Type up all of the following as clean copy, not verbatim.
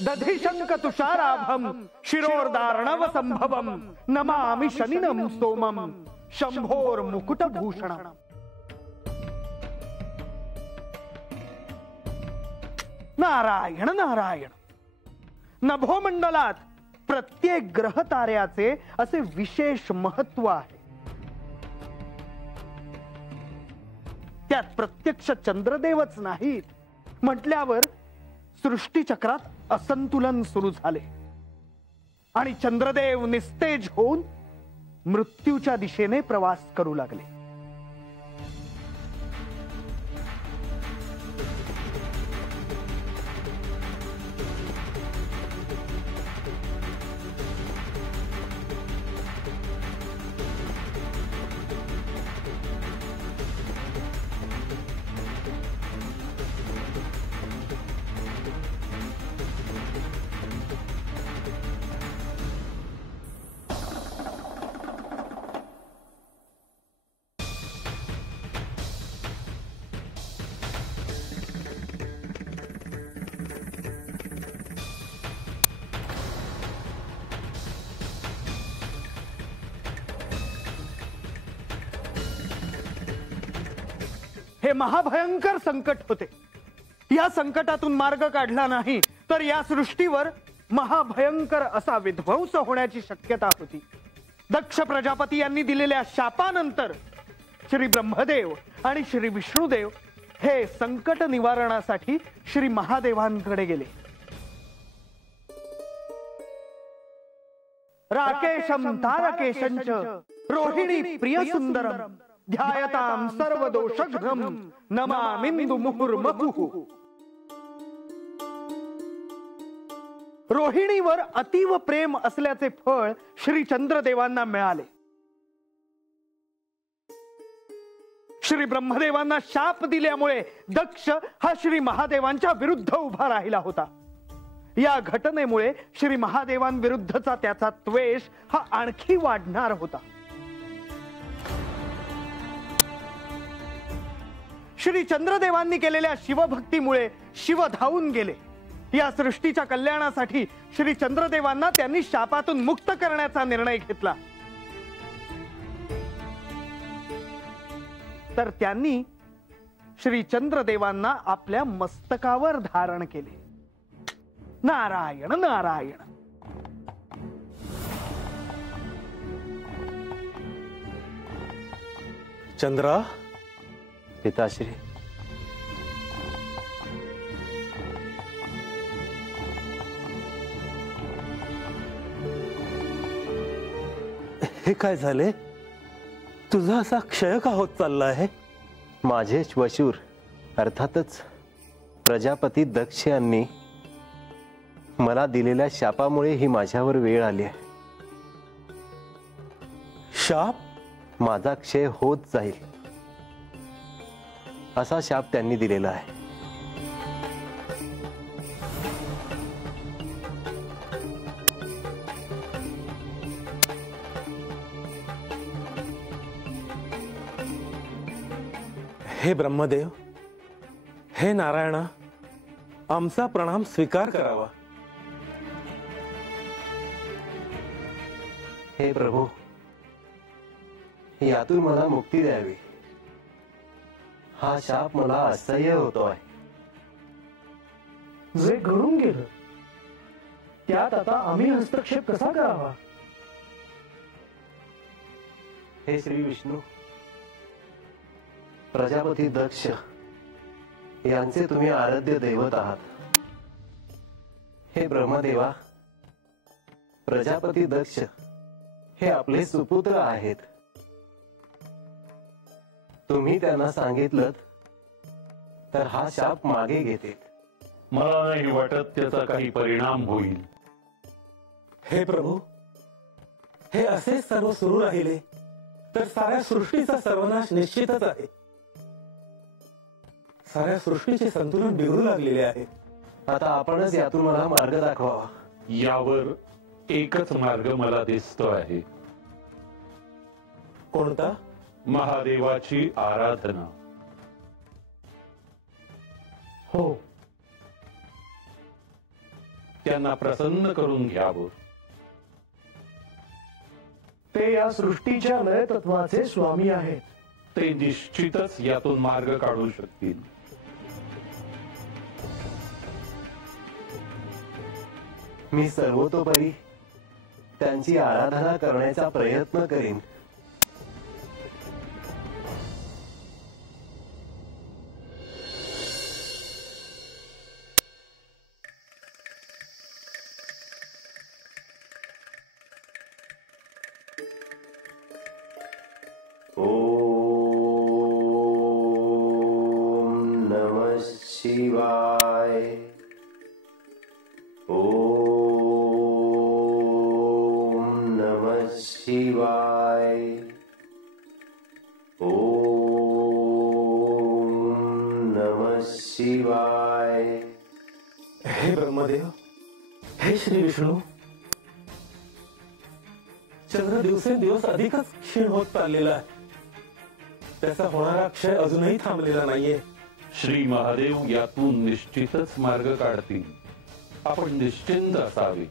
दधिशंक तुषाराभम शिरोर्दार्णव संभवम नमामि शनिनम सोमम शंभोर मुकुट भूषण। नारायण नारायण। नभोमंडलात प्रत्येक ग्रह ताऱ्याचे असे विशेष महत्व आहे। त्यात प्रत्यक्ष चंद्रदेवच नाहीत म्हटल्यावर सृष्टी चक्रात असंतुलन सुरू झाले आणि चंद्रदेव निस्तेज होऊन मृत्यूच्या दिशेने प्रवास करू लागले। हे महाभयंकर संकट होते। या संकटातून मार्ग काढला नाही तर या सृष्टीवर महाभयंकर असा विध्वंस होण्याची शक्यता होती। दक्ष प्रजापती यांनी दिलेल्या शापानंतर श्री ब्रह्मदेव आणि श्री विष्णुदेव हे संकट निवारणासाठी श्री महादेवांकडे गेले। राकेशम तारकेशंच रोहिणी प्रिय सुंदरम ध्यायताम सर्व दोषघ्नम नमामिंदु मुहुर्मुहुः। रोहिणीवर अतीव प्रेम असल्याचे फळ श्री चंद्रदेवांना मिळाले। श्री ब्रह्मदेवांना शाप दिल्यामुळे दक्ष हा श्री महादेवांच्या विरुद्ध उभा राहिला होता। या घटनेमुळे श्री महादेवांविरुद्धचा त्याचा द्वेष हा आणखी वाढणार होता। श्री चंद्रदेवांनी केलेल्या शिवभक्तीमुळे शिव धावून गेले। या सृष्टीच्या कल्याणासाठी श्री चंद्रदेवांना त्यांनी शापातून मुक्त करण्याचा निर्णय घेतला। तर त्यांनी श्री चंद्रदेवांना आपल्या मस्तकावर धारण केले। नारायण नारायण। चंद्रा पिताश्री, हे काय झाले? तुझा असा क्षय का होत चालला आहे? माझे श्वशूर अर्थातच प्रजापती दक्ष यांनी मला दिलेल्या शापामुळे ही माझ्यावर वेळ आली आहे। शाप? माझा क्षय होत जाईल असा शाप त्यांनी दिलेला आहे। हे ब्रह्मदेव, हे नारायणा, आमचा प्रणाम स्वीकार करावा। हे प्रभू, यातून मला मुक्ती द्यावी। हा शाप मला असह्य होतोय। जे घडून गेलं त्यात आता आम्ही हस्तक्षेप कसा करावा? हे श्री विष्णू, प्रजापती दक्ष यांचे तुम्ही आराध्य दैवत आहात। हे ब्रह्मदेवा, प्रजापती दक्ष हे आपले सुपुत्र आहेत। तुम्ही त्यांना सांगितलं तर हा शाप मागे घेतील। मला नाही वाटत त्याचा काही परिणाम होईल। हे प्रभू, हे असे सर्व सुरू राहिले तर साऱ्या सृष्टीचा सर्वनाश निश्चितच आहे। साऱ्या सृष्टीचे संतुलन बिघडू लागलेले आहे। आता आपणच यातून मला मार्ग दाखवावा। यावर एकच मार्ग मला दिसतो आहे। कोणता? महादेवाची आराधना। हो, त्यांना प्रसन्न करून घ्यावं. ते या सृष्टीच्या लय तत्वाचे स्वामी आहेत. ते निश्चितच यातून मार्ग काढू शकतील. मी सर्वतोपरी त्यांची आराधना करण्याचा प्रयत्न करीन. ओम नमः शिवाय. ओम नमः शिवाय. ओम नमः शिवाय. हे ब्रह्मदेव, हे श्री विष्णू, चंद्र दिवसेंदिवस अधिकच क्षीण होत चाललेला आहे. त्याचा होणारा क्षय अजूनही थांबलेला नाहीये. श्री महादेव यातून निश्चितच मार्ग काढतील. आपण निश्चिंत असावे.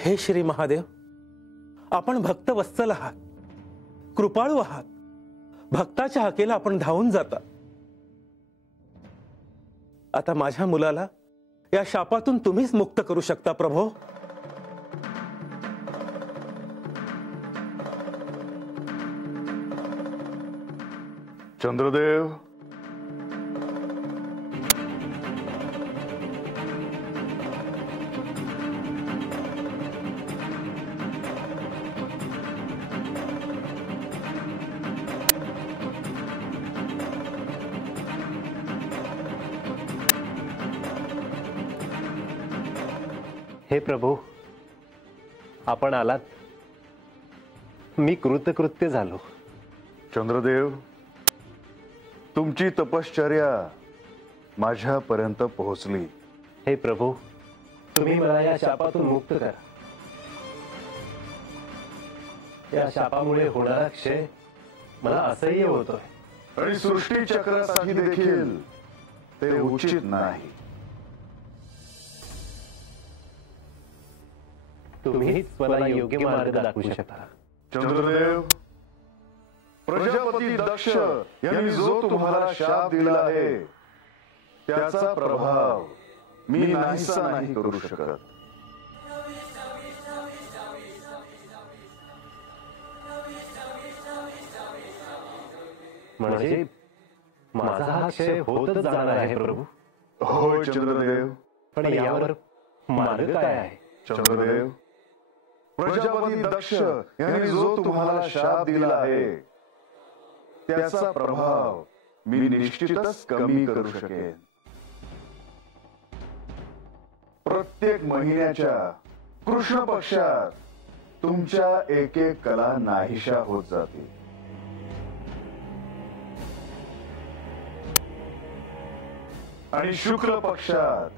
हे श्री महादेव, आपण भक्त वत्सल आहात, कृपाळू आहात. भक्ताच्या हाकेला आपण धावून जाता. आता माझ्या मुलाला या शापातून तुम्हीच मुक्त करू शकता प्रभो. चंद्रदेव, हे प्रभू, आपण आलात. मी कृतकृत्य झालो. चंद्रदेव, तुमची तपश्चर्या माझ्यापर्यंत पोहोचली. हे प्रभू, तुम्ही मला या शापातून मुक्त करा. या शापामुळे होणारा क्षय मला असह्य होतोय. आणि सृष्टी चक्रासाठी देखील ते उचित नाही. तुम्हीच मला योग्य मार्ग दाखवू शकता. चंद्रदेव, प्रजापती दक्ष यांनी जो तुम्हाला शाप दिला आहे त्याचा प्रभाव मी नाहीसा नाही करू शकत. म्हणजे माझा हा क्षय होतच जाणार आहे प्रभू. होय चंद्रदेव. पण यावर मार्ग काय आहे? चंद्रदेव, प्रजापती दक्ष यांनी जो तुम्हाला शाप दिला आहे त्याचा प्रभाव मी निश्चितच कमी करू शकेन. प्रत्येक महिन्याच्या कृष्ण पक्षात तुमच्या एक एक कला नाहीशा होत जातील. आणि शुक्ल पक्षात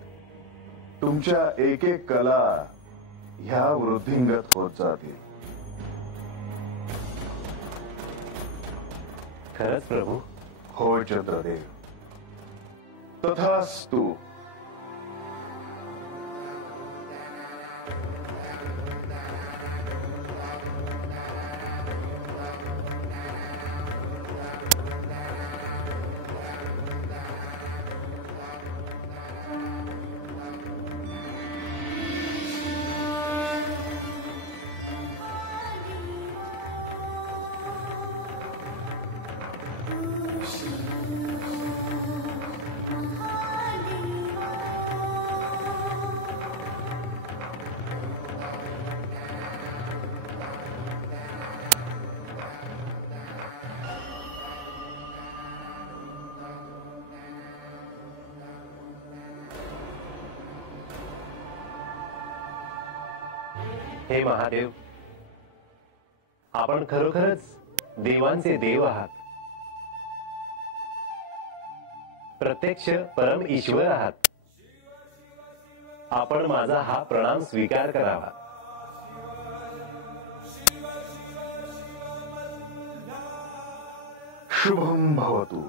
तुमच्या एक एक कला ह्या वृद्धिंगत होत जातील. खरंच प्रभू? होय चंद्रदेव. तथास्तु. हे महादेव, आपण खरोखरच देवांचे देव आहात, प्रत्यक्ष परम ईश्वर आहात. आपण माझा हा प्रणाम स्वीकार करावा. शुभम भवतु.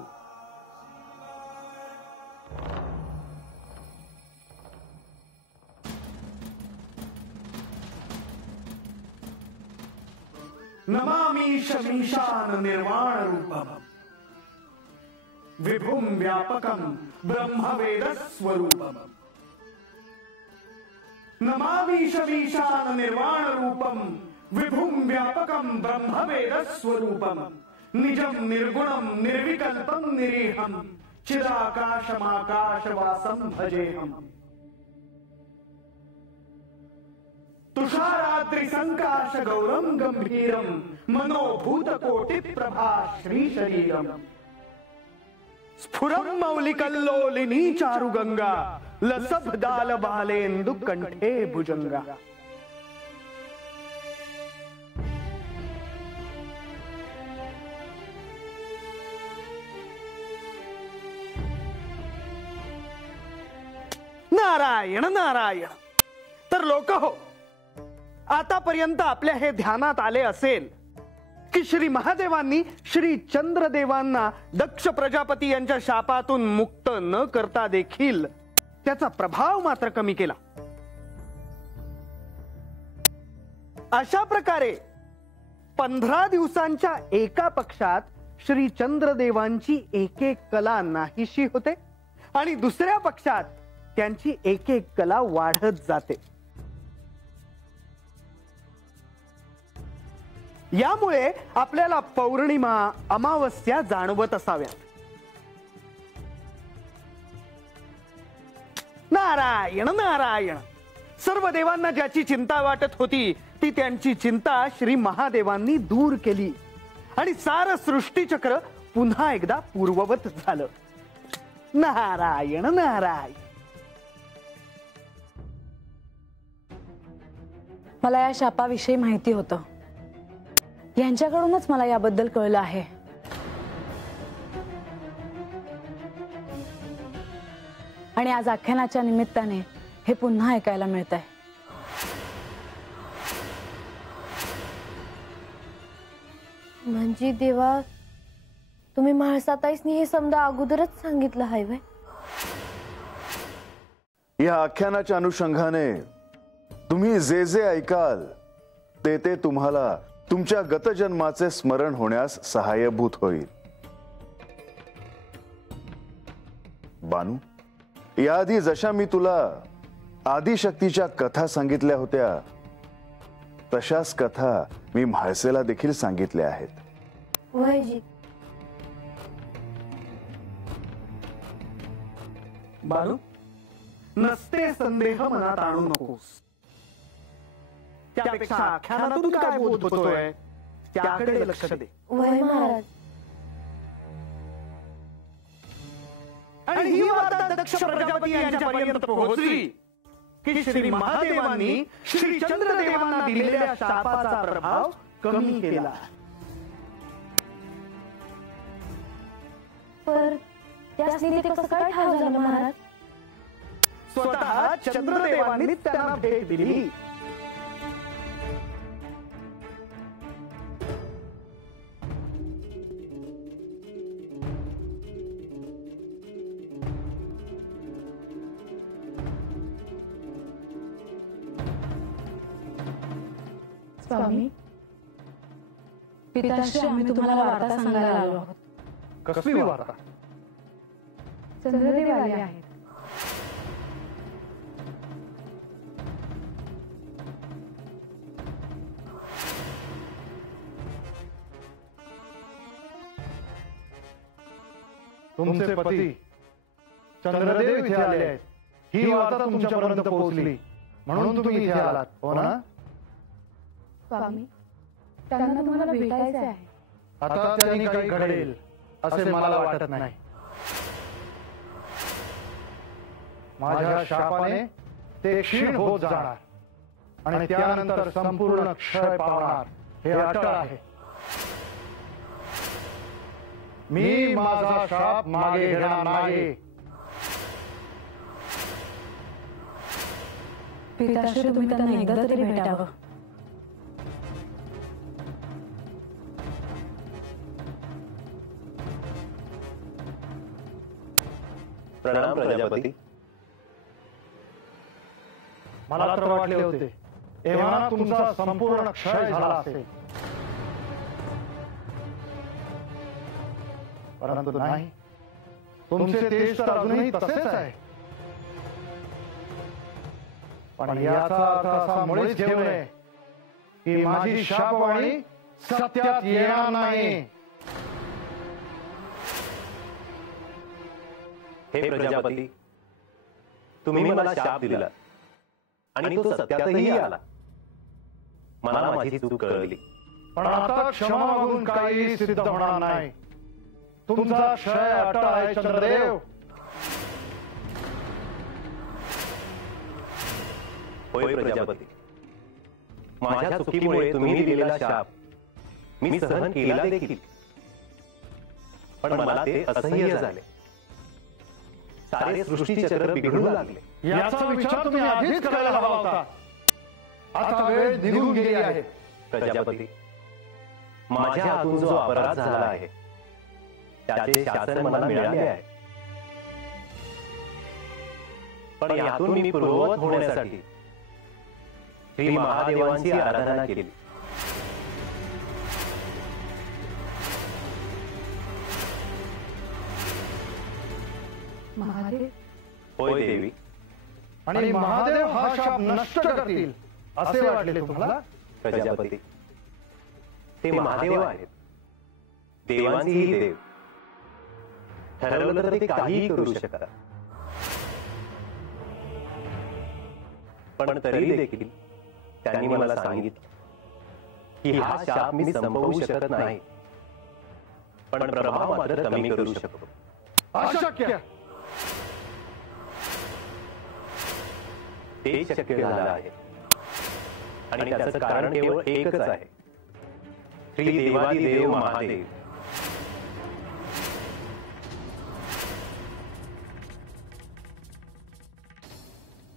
नमामि शमीशान निर्वाण रूपम विभुम व्यापकम ब्रह्मवेद स्वरूपम. नमामि शमीशान निर्वाण रूपम विभुम व्यापकम ब्रह्मवेद स्वरूपम. निजम निर्गुणम निर्विकल्पम निरीहम चिदाकाशमाकाशवासम भजेहम. तुषाराद्रि संकाश गौरम गंभीरम मनोभूत कोटि प्रभा श्री शरीरम. स्फुरम मौलिकल्लोलिनी चारुगंगा लसभ दाल बालेन्दु कंठे भुजंगा. नारायण नारायण. तर लोक हो, आतापर्यंत आपल्या हे ध्यानात आले असेल की श्री महादेवांनी श्री चंद्रदेवांना दक्ष प्रजापती यांच्या शापातून मुक्त न करता देखील त्याचा प्रभाव मात्र कमी केला. अशा प्रकारे 15 दिवसांच्या एका पक्षात श्री चंद्रदेवांची एक एक कला नाहीशी होते आणि दुसऱ्या पक्षात त्यांची एक एक कला वाढत जाते. यामुळे आपल्याला पौर्णिमा अमावस्या जाणवत असाव्यात. नारायण नारायण. सर्व देवांना ज्याची चिंता वाटत होती ती त्यांची चिंता श्री महादेवांनी दूर केली आणि सारं सृष्टीचक्र पुन्हा एकदा पूर्ववत झालं. नारायण नारायण. मला या शापाविषयी माहिती होतं. यांच्याकडूनच मला याबद्दल कळलं आहे. आणि आज आख्यानाच्या निमित्ताने हे पुन्हा ऐकायला मिळत आहे. म्हणजे देवा, तुम्ही म्हाळसाताईसनी हे समजा अगोदरच सांगितलं आहे व्हय? या आख्यानाच्या अनुषंगाने तुम्ही जे जे ऐकाल ते तुम्हाला तुमच्या गतजन्माचे स्मरण होण्यास सहाय्यभूत होईल. बानू, याआधी जशा मी तुला आदिशक्तीच्या कथा सांगितल्या होत्या तशाच कथा मी म्हाळसेला देखील सांगितल्या आहेत. वयजी. बालू, नसते संदेह मनात आणू नकोस. त्यापेक्षा आख्यानातून काय बोध होतोय त्याकडे लक्ष दे. वय महाराज. आणि ही वार्ता दक्ष प्रजापती यांच्यापर्यंत पोहोचली की श्री महादेवांनी श्री चंद्रदेवांना दिलेल्या शापाचा प्रभाव कमी केला. पर त्यासनी ते कसं काय ठाव झालं महाराज? स्वतः चंद्रदेवांनी त्यांना भेट दिली. स्वामी, पिताश्री, आम्ही तुम्हाला वार्ता सांगायला आलो आहोत. कसली वार्ता? चंद्रदेव आले आहेत. तुमचे पती चंद्रदेव इथे आले आहेत. ही वार्ता तुमच्यापर्यंत पोहोचली म्हणून तुम्ही इथे आलात, हो ना? स्वामी, त्यांना तुम्हाला भेटायचे आहे. आता त्यांनी काही घडेल असे मला वाटत नाही. माझ्या शापाने ते क्षीण होत जाणार आणि त्यानंतर संपूर्ण क्षय पावणार हे अटळ आहे. मी माझा शाप मागे घेणार नाही. पिताश्री, तुम्ही त्यांना एकदा तरी भेटावं. प्रणाम प्रजापती. मला तर वाटले होते तेव्हा तुमचा संपूर्ण क्षय झाला असेल, परंतु नाही. तुमचे तेज तर अजूनही तसेच आहे. पण याचा अर्थ असा मुळीच घेऊ नये की माझी शापवाणी सत्यात येणार नाही. हे प्रजापती, तुम्ही मला शाप दिला आणि तो सत्यातही आला. मला माझी चूक कळली. पण आता क्षमा मागून काही सिद्ध होणार नाही. तुमचा क्षय अटळ आहे चंद्रदेव. होय प्रजापती, माझ्या चुकीमुळे तुम्ही दिलेला शाप मी सहन केला देखील, पण मला ते असह्य झाले. सारे सृष्टी चक्र बिघडू लागले. याचा विचार तुम्ही आधीच करायला हवा होता. आता वेळ निघून गेली आहे. प्रजापती, माझ्या हातून जो अपराध झाला आहे त्याचे शासन मला मिळाले आहे. पण यातून मी पूर्ववत होण्यासाठी श्री महादेवांची आराधना केली. महादेव, होय देवी. आणि महादेव हा शाप नष्ट करतील असे वाटले तुम्हाला? प्रजापती, ते महादेव आहेत, देवांचेही देव. ठरवलं तर ते काहीही करू शकतात. पण तरी देखील त्यांनी मला सांगितलं की हा शाप मी संपवू शकत नाही, पण प्रभाव मात्र कमी करू शकतो. अशक्य. ते शक्य झालं आहे आणि त्याचं कारण केवळ एकच आहे. श्री देवादिदेव महादेव.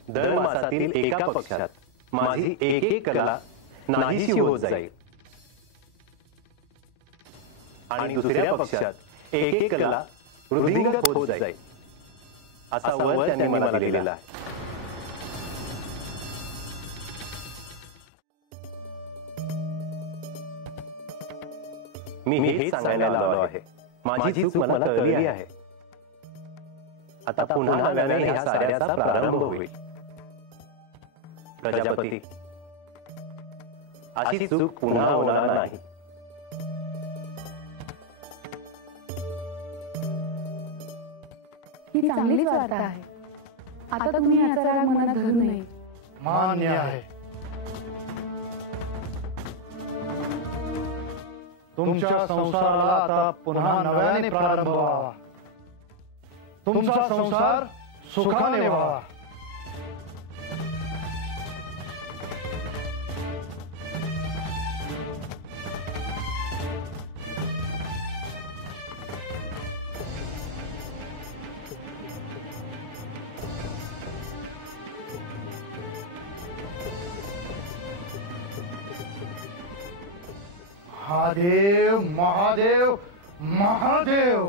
दर मासातील एका पक्षात माझी एक एक कला नाहीशी होत जाईल आणि दुसऱ्या पक्षात एक एक कला वृद्धिंगत होत जाईल, असा वर त्यांनी मला दिलेला आहे. मी हेच सांगायला आलो आहे. माझी चूक मला कळली आहे. आता पुन्हा नव्याने ह्या साऱ्याचा प्रारंभ होईल. प्रजापती, अशी चूक पुन्हा होणार नाही. ही चांगलीच वार्ता आहे. आता तुम्ही याचा राग मनात धरू नये. मान्य आहे. तुमच्या संसाराला आता पुन्हा नव्याने प्रारंभ व्हावा. तुमचा संसार सुखाने व्हावा. महादेव, महादेव, महादेव.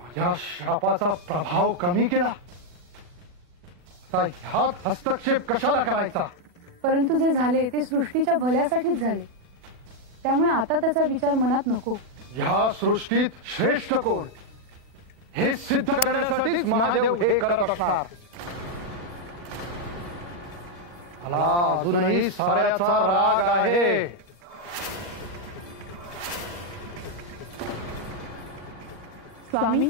माझ्या शापाचा प्रभाव कमी केला. आता ह्यात हस्तक्षेप कशाला करायचा? परंतु जे झाले ते सृष्टीच्या भल्यासाठीच झाले. त्यामुळे आता त्याचा विचार मनात नको. ह्या सृष्टीत श्रेष्ठ कोण हे सिद्ध करण्यासाठीच महादेव हे करत असणार. मला अजूनही साऱ्याचा राग आहे. स्वामी,